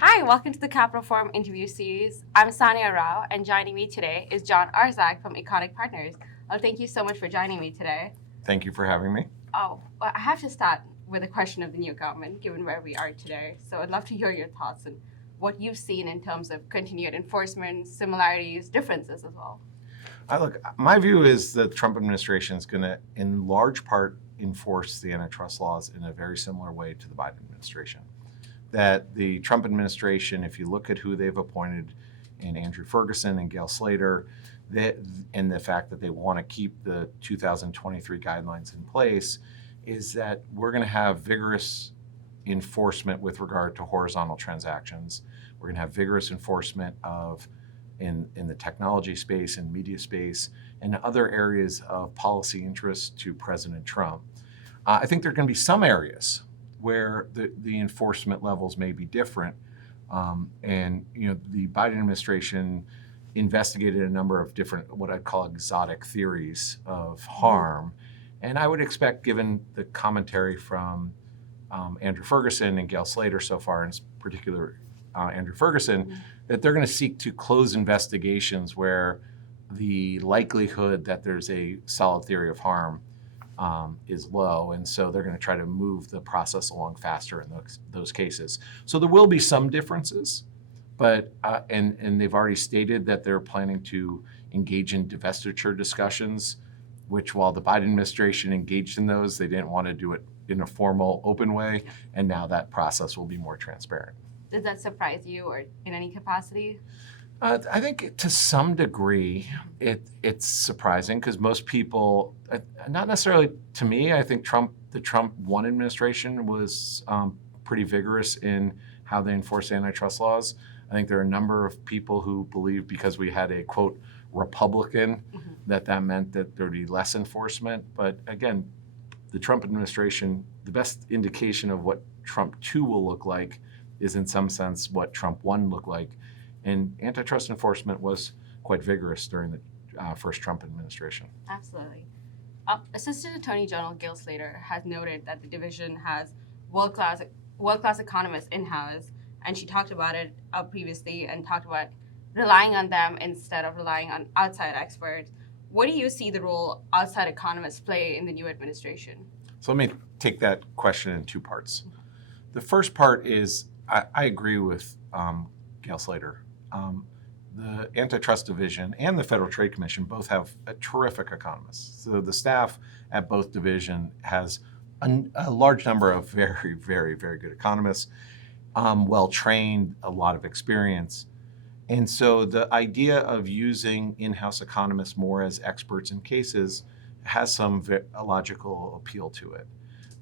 Hi, welcome to the Capital Forum interview series. I'm Sania Rao, and joining me today is Jon Orszag from Econic Partners. Thank you so much for joining me today. Thank you for having me. Well, I have to start with a question of the new government, given where we are today. So I'd love to hear your thoughts and what you've seen in terms of continued enforcement, similarities, differences as well. Look, my view is the Trump administration is going to, in large part, enforce the antitrust laws in a very similar way to the Biden administration. That the Trump administration, if you look at who they've appointed in Andrew Ferguson and Gail Slater, and the fact that they want to keep the 2023 guidelines in place, is that we're going to have vigorous enforcement with regard to horizontal transactions. We're going to have vigorous enforcement in the technology space and media space and other areas of policy interest to President Trump. I think there are going to be some areas where the enforcement levels may be different. And the Biden administration investigated a number of different, what I'd call exotic theories of harm. And I would expect, given the commentary from Andrew Ferguson and Gail Slater so far, in particular Andrew Ferguson, that they're going to seek to close investigations where the likelihood that there's a solid theory of harm is low, and so they're going to try to move the process along faster in those cases. So there will be some differences, but and they've already stated that they're planning to engage in divestiture discussions, which while the Biden administration engaged in those, they didn't want to do it in a formal, open way, and now that process will be more transparent. Does that surprise you or in any capacity? I think to some degree it's surprising because most people, not necessarily to me, I think the Trump 1 administration was pretty vigorous in how they enforce antitrust laws. I think there are a number of people who believe because we had a, quote, Republican, that meant that there would be less enforcement. But again, the Trump administration, the best indication of what Trump 2 will look like is in some sense what Trump 1 looked like. And antitrust enforcement was quite vigorous during the first Trump administration. Absolutely. Assistant Attorney General Gail Slater has noted that the division has world-class economists in-house, and she talked about it previously and talked about relying on them instead of relying on outside experts. What do you see the role outside economists play in the new administration? So let me take that question in two parts. The first part is I agree with Gail Slater. The Antitrust Division and the Federal Trade Commission both have terrific economists. So the staff at both division has a large number of very, very, very good economists, well-trained, a lot of experience. And so the idea of using in-house economists more as experts in cases has some logical appeal to it.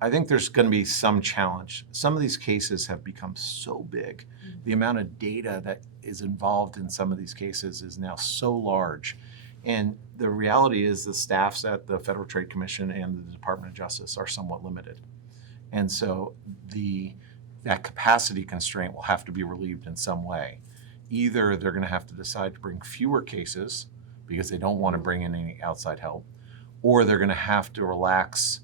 I think there's going to be some challenge. Some of these cases have become so big. The amount of data that is involved in some of these cases is now so large. And the reality is the staffs at the Federal Trade Commission and the Department of Justice are somewhat limited. And so that capacity constraint will have to be relieved in some way. Either they're going to have to decide to bring fewer cases because they don't want to bring in any outside help, or they're going to have to relax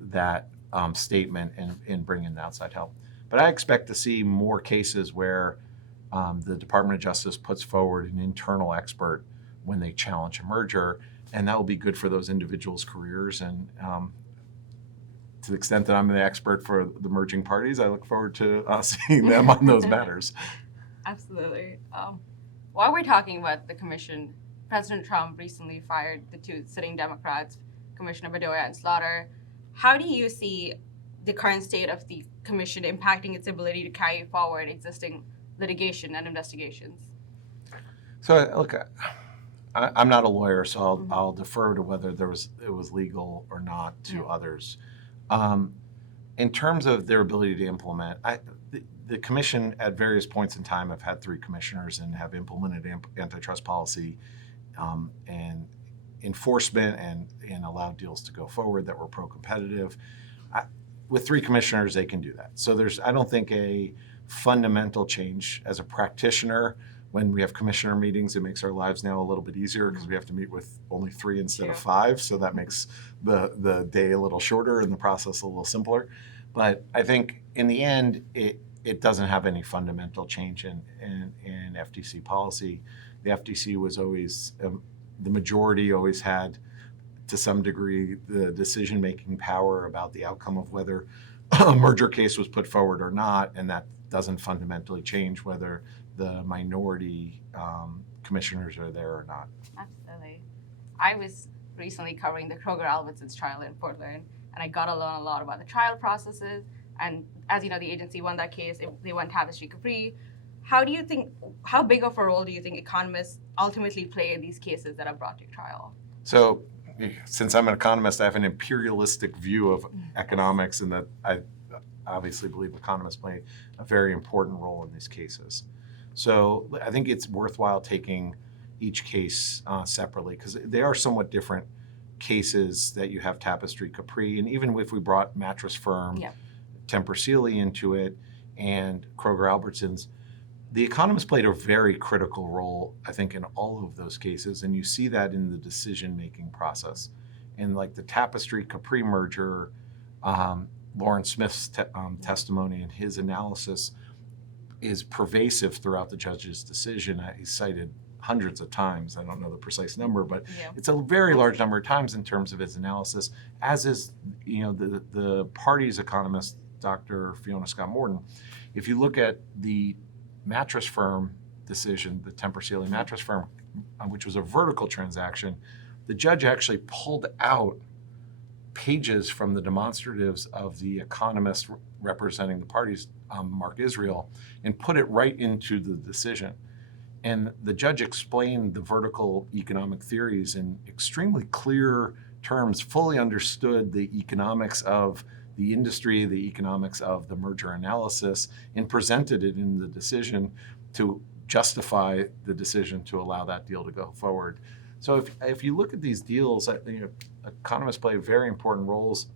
that statement and bring in outside help. But I expect to see more cases where the Department of Justice puts forward an internal expert when they challenge a merger, and that will be good for those individuals' careers. And to the extent that I'm the expert for the merging parties, I look forward to seeing them on those matters. Absolutely. While we're talking about the commission, President Trump recently fired the two sitting Democrats, Commissioner Bedoya and Slaughter. How do you see the current state of the commission impacting its ability to carry forward existing litigation and investigations? So look, I'm not a lawyer, so I'll defer to whether it was legal or not to others. In terms of their ability to implement, the commission at various points in time have had 3 commissioners and have implemented antitrust policy and enforcement and allowed deals to go forward that were pro-competitive. With 3 commissioners, they can do that. So I don't think a fundamental change. As a practitioner, when we have commissioner meetings, it makes our lives now a little bit easier because we have to meet with only 3 instead of 5. So that makes the day a little shorter and the process a little simpler. But I think in the end, it doesn't have any fundamental change in FTC policy. The FTC was always, the majority always had, to some degree, the decision-making power about the outcome of whether a merger case was put forward or not, and that doesn't fundamentally change whether the minority commissioners are there or not. Absolutely. I was recently covering the Kroger-Albertsons trial in Portland, and I got to learn a lot about the trial processes. And as you know, the agency won that case. They won Tapestry Capri. How big of a role do you think economists ultimately play in these cases that are brought to trial? So, since I'm an economist, I have an imperialistic view of economics, and that I obviously believe economists play a very important role in these cases. So I think it's worthwhile taking each case separately, because they are somewhat different cases. That you have Tapestry Capri, and even if we brought Mattress Firm, Yep. Tempur Sealy into it, and Kroger-Albertsons, the economists played a very critical role, I think, in all of those cases, and you see that in the decision-making process. In like the Tapestry Capri merger, Lauren Smith's testimony and his analysis is pervasive throughout the judge's decision. He's cited hundreds of times. I don't know the precise number, but it's a very large number of times in terms of his analysis, as is the party's economist, Dr. Fiona Scott Morton. If you look at the Mattress Firm decision, the Tempur Sealy Mattress Firm, which was a vertical transaction, the judge actually pulled out pages from the demonstratives of the economist representing the parties, Mark Israel, and put it right into the decision. And the judge explained the vertical economic theories in extremely clear terms, fully understood the economics of the industry, the economics of the merger analysis, and presented it in the decision to justify the decision to allow that deal to go forward. So if you look at these deals, economists play very important roles.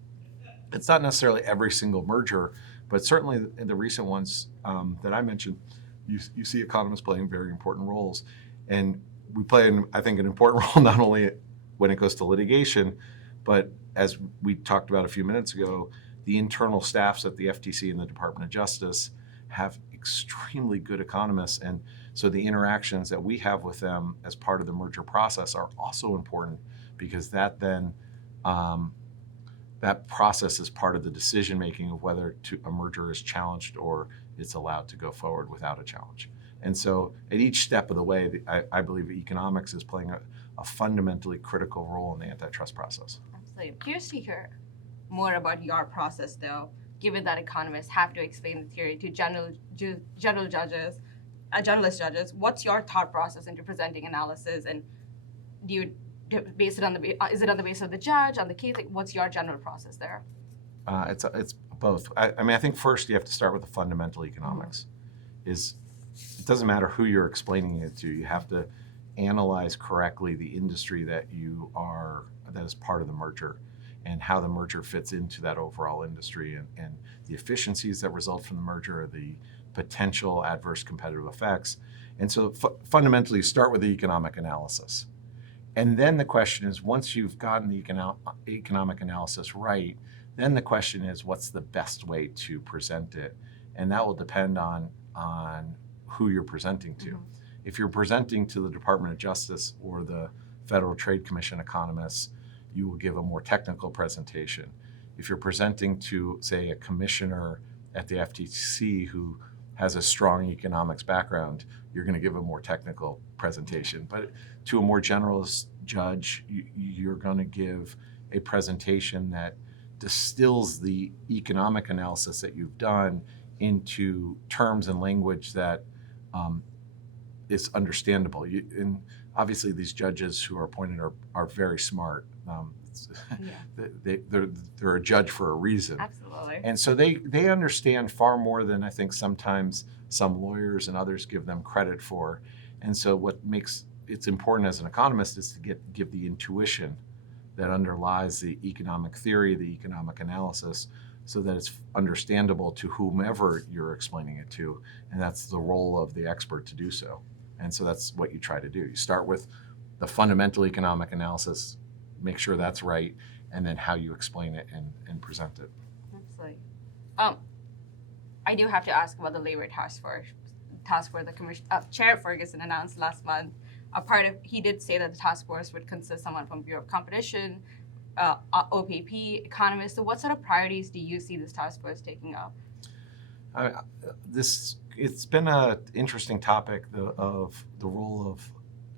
It's not necessarily every single merger, but certainly in the recent ones that I mentioned, you see economists playing very important roles. And we play, I think, an important role not only when it goes to litigation, but as we talked about a few minutes ago, the internal staffs at the FTC and the Department of Justice have extremely good economists. And so the interactions that we have with them as part of the merger process are also important, because that then, that process is part of the decision making of whether a merger is challenged or it's allowed to go forward without a challenge. And so at each step of the way, I believe economics is playing a fundamentally critical role in the antitrust process. Absolutely. I'm curious to hear more about your process, though, given that economists have to explain the theory to generalist judges. What's your thought process into presenting analysis, and do you base it on is it on the basis of the judge, on the case? Like, what's your general process there? It's both. I mean, I think first you have to start with the fundamental economics. It doesn't matter who you're explaining it to. You have to analyze correctly the industry that is part of the merger, and how the merger fits into that overall industry, and the efficiencies that result from the merger, the potential adverse competitive effects. And so fundamentally, start with the economic analysis. And then the question is, once you've gotten the economic analysis right, then the question is, what's the best way to present it? And that will depend on who you're presenting to. Mm-hmm. If you're presenting to the Department of Justice or the Federal Trade Commission economists, you will give a more technical presentation. If you're presenting to, say, a commissioner at the FTC who has a strong economics background, you're going to give a more technical presentation. But to a more generalist judge, you're going to give a presentation that distills the economic analysis that you've done into terms and language that is understandable. And obviously, these judges who are appointed are very smart. They're a judge for a reason. Absolutely. And so they understand far more than I think sometimes some lawyers and others give them credit for. And so what makes it important as an economist is to give the intuition that underlies the economic theory, the economic analysis, so that it's understandable to whomever you're explaining it to. And that's the role of the expert to do so. And so that's what you try to do. You start with the fundamental economic analysis, make sure that's right, and then how you explain it and present it. Absolutely. Um, I do have to ask about the labor task force. The commission, Chair Ferguson announced last month. He did say that the task force would consist of someone from Bureau of Competition, OPP, economists. So, what sort of priorities do you see this task force taking up? It's been an interesting topic of the role of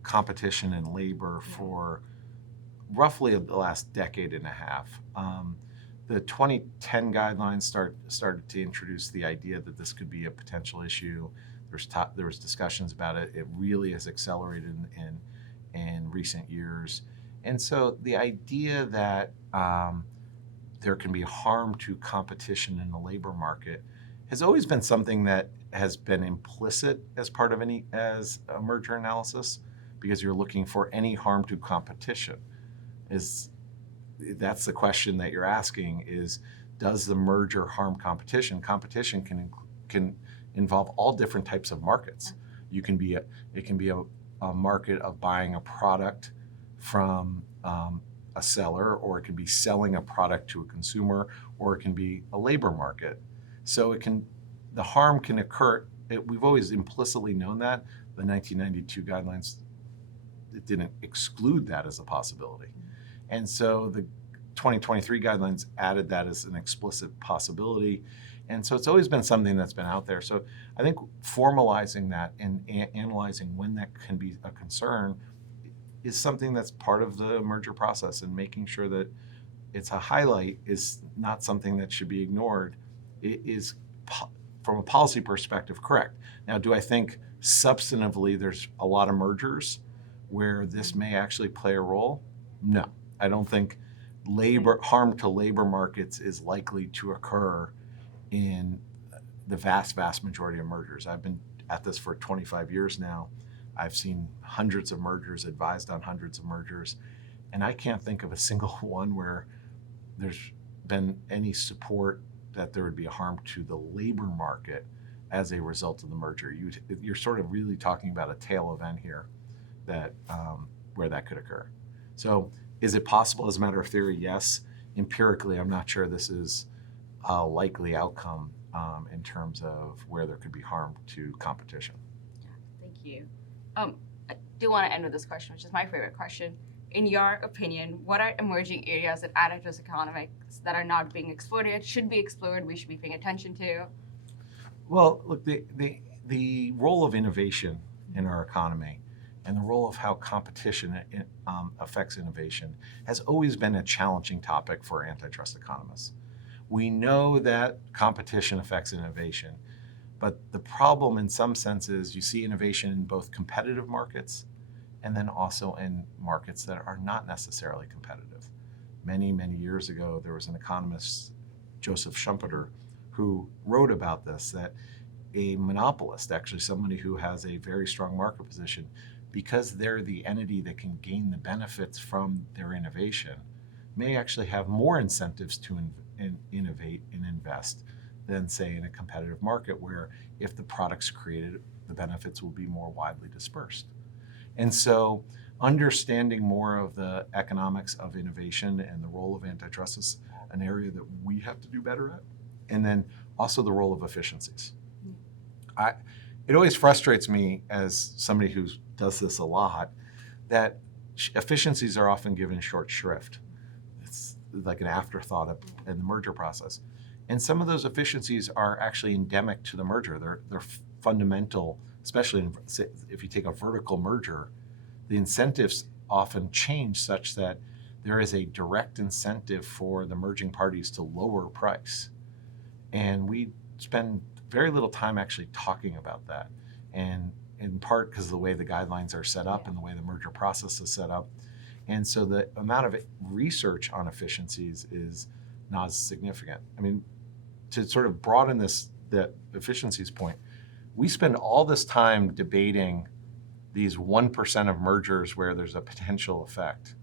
competition in labor for roughly the last decade and a half. The 2010 guidelines started to introduce the idea that this could be a potential issue. There was discussions about it. It really has accelerated in recent years. And so the idea that there can be harm to competition in the labor market has always been something that has been implicit as part of as a merger analysis, because you're looking for any harm to competition. That's the question that you're asking: is does the merger harm competition? Competition can involve all different types of markets. It can be a market of buying a product from a seller, or it can be selling a product to a consumer, or it can be a labor market. So the harm can occur. We've always implicitly known that. The 1992 guidelines, it didn't exclude that as a possibility. And so the 2023 guidelines added that as an explicit possibility. And so it's always been something that's been out there. So I think formalizing that and analyzing when that can be a concern is something that's part of the merger process, and making sure that it's a highlight is not something that should be ignored. It is, from a policy perspective, correct. Now, do I think substantively there's a lot of mergers where this may actually play a role? No, I don't think harm to labor markets is likely to occur in the vast majority of mergers. I've been at this for 25 years now. I've seen hundreds of mergers, advised on hundreds of mergers, and I can't think of a single one where there's been any support that there would be a harm to the labor market as a result of the merger. You're sort of really talking about a tail event here that where that could occur. So is it possible as a matter of theory? Yes. Empirically, I'm not sure this is a likely outcome in terms of where there could be harm to competition. Yeah, thank you. I do want to end with this question, which is my favorite question. In your opinion, what are emerging areas in antitrust economics that are not being explored, should be explored, we should be paying attention to? Well, look, the role of innovation in our economy and the role of how competition affects innovation has always been a challenging topic for antitrust economists. We know that competition affects innovation, but the problem in some senses, you see innovation in both competitive markets and then also in markets that are not necessarily competitive. Many years ago, there was an economist, Joseph Schumpeter, who wrote about this, that a monopolist, actually somebody who has a very strong market position, because they're the entity that can gain the benefits from their innovation, may actually have more incentives to innovate and invest than, say, in a competitive market where if the product's created, the benefits will be more widely dispersed. And so understanding more of the economics of innovation and the role of antitrust is an area that we have to do better at. And then also the role of efficiencies. It always frustrates me as somebody who does this a lot that efficiencies are often given short shrift. It's like an afterthought in the merger process. And some of those efficiencies are actually endemic to the merger. They're fundamental, especially if you take a vertical merger. The incentives often change such that there is a direct incentive for the merging parties to lower price. And we spend very little time actually talking about that. And in part because of the way the guidelines are set up and the way the merger process is set up. And so the amount of research on efficiencies is not as significant. I mean, to sort of broaden the efficiencies point, we spend all this time debating these 1% of mergers where there's a potential effect.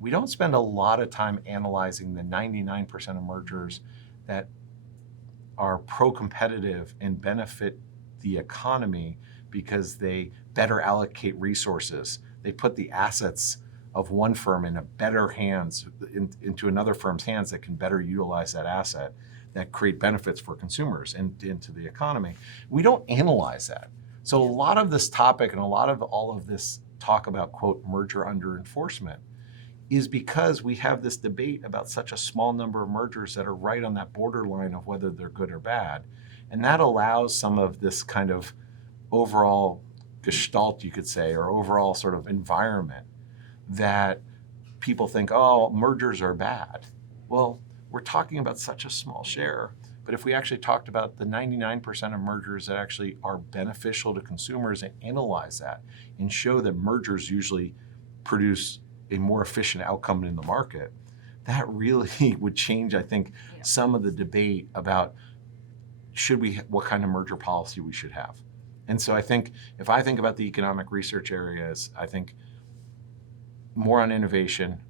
We don't spend a lot of time analyzing the 99% of mergers that are pro-competitive and benefit the economy because they better allocate resources. They put the assets of one firm in a better hands, into another firm's hands that can better utilize that asset. that create benefits for consumers and into the economy. We don't analyze that. So a lot of this topic and a lot of all of this talk about, quote, merger under enforcement is because we have this debate about such a small number of mergers that are right on that borderline of whether they're good or bad. And that allows some of this kind of overall gestalt, you could say, or overall sort of environment that people think, oh, mergers are bad. Well, we're talking about such a small share. But if we actually talked about the 99% of mergers that actually are beneficial to consumers and analyze that and show that mergers usually produce a more efficient outcome in the market, that really would change, I think, some of the debate about what kind of merger policy we should have. And so I think if I think about the economic research areas, I think more on innovation,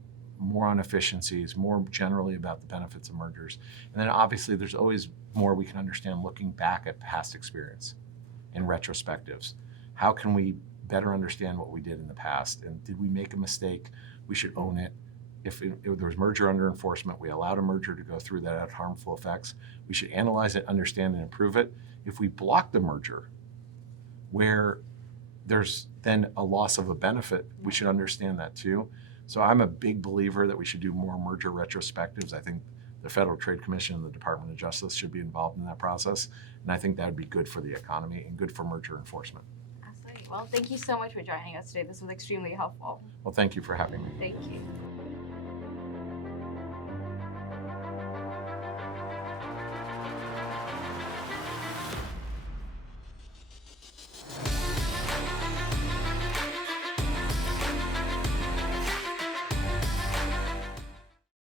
more on efficiencies, more generally about the benefits of mergers. And then obviously there's always more we can understand looking back at past experience and retrospectives. How can we better understand what we did in the past? And did we make a mistake? We should own it. If there was merger under enforcement, we allowed a merger to go through that had harmful effects. We should analyze it, understand and improve it. If we block the merger, where there's then a loss of a benefit, we should understand that too. So I'm a big believer that we should do more merger retrospectives. I think the Federal Trade Commission and the Department of Justice should be involved in that process. And I think that would be good for the economy and good for merger enforcement. Absolutely. Well, thank you so much for joining us today. This was extremely helpful. Well, thank you for having me. Thank you.